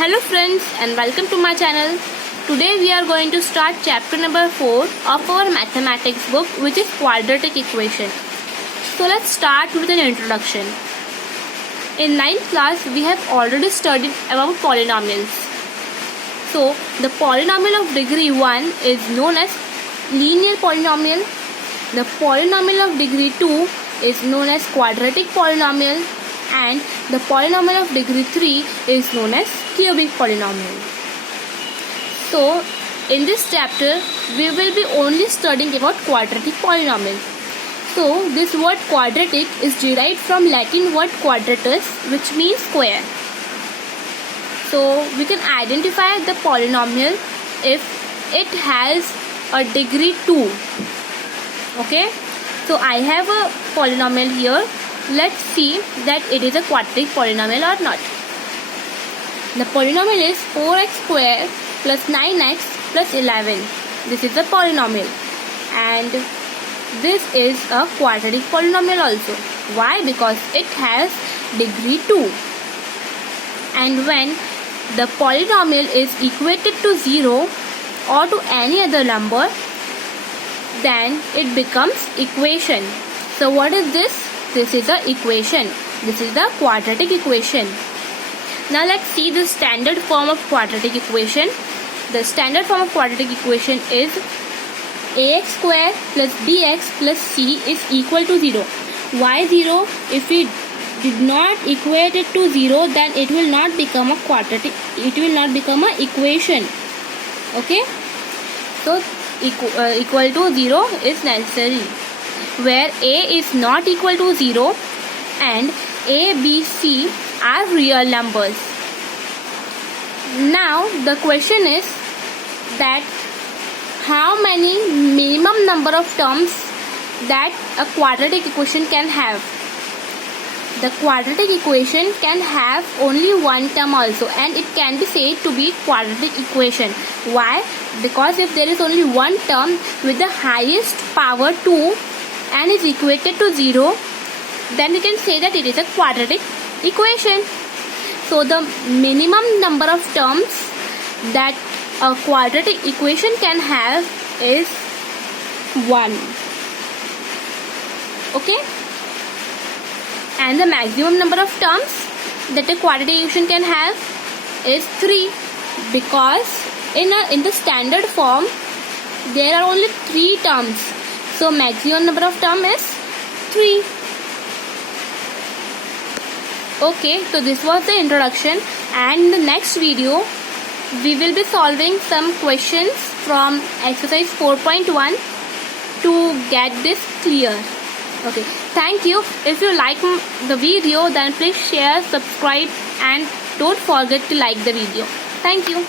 Hello friends and welcome to my channel. Today we are going to start chapter number 4 of our mathematics book, which is quadratic equation. So let's start with an introduction. In 9th class we have already studied about polynomials. So the polynomial of degree 1 is known as linear polynomial. The polynomial of degree 2 is known as quadratic polynomial, and the polynomial of degree 3 is known as cubic polynomial. So in this chapter we will be only studying about quadratic polynomial. So this word quadratic is derived from Latin word quadratus, which means square. So we can identify the polynomial if it has a degree 2. Okay, so I have a polynomial here. Let's see that it is a quadratic polynomial or not. The polynomial is 4x square plus 9x plus 11. This is a polynomial, and this is a quadratic polynomial also. Why? Because it has degree 2. And when the polynomial is equated to 0 or to any other number, then it becomes equation. So what is this? This is the equation. This is the quadratic equation. Now let's see the standard form of quadratic equation. The standard form of quadratic equation is ax square plus bx plus c is equal to 0. Why 0? If we did not equate it to 0, then it will not become a quadratic. It will not become an equation. Okay? So equal to 0 is necessary, where a is not equal to 0 and a, b, c are real numbers. Now the question is that how many minimum number of terms that a quadratic equation can have. The quadratic equation can have only one term also, and it can be said to be quadratic equation. Why? Because if there is only one term with the highest power 2 and is equated to 0, then we can say that it is a quadratic equation. So the minimum number of terms that a quadratic equation can have is 1. Okay? And the maximum number of terms that a quadratic equation can have is 3, because in the standard form there are only 3 terms. So maximum number of terms is 3. Okay, so this was the introduction, and in the next video we will be solving some questions from exercise 4.1 to get this clear. Okay, thank you. If you like the video, then please share, subscribe, and don't forget to like the video. Thank you.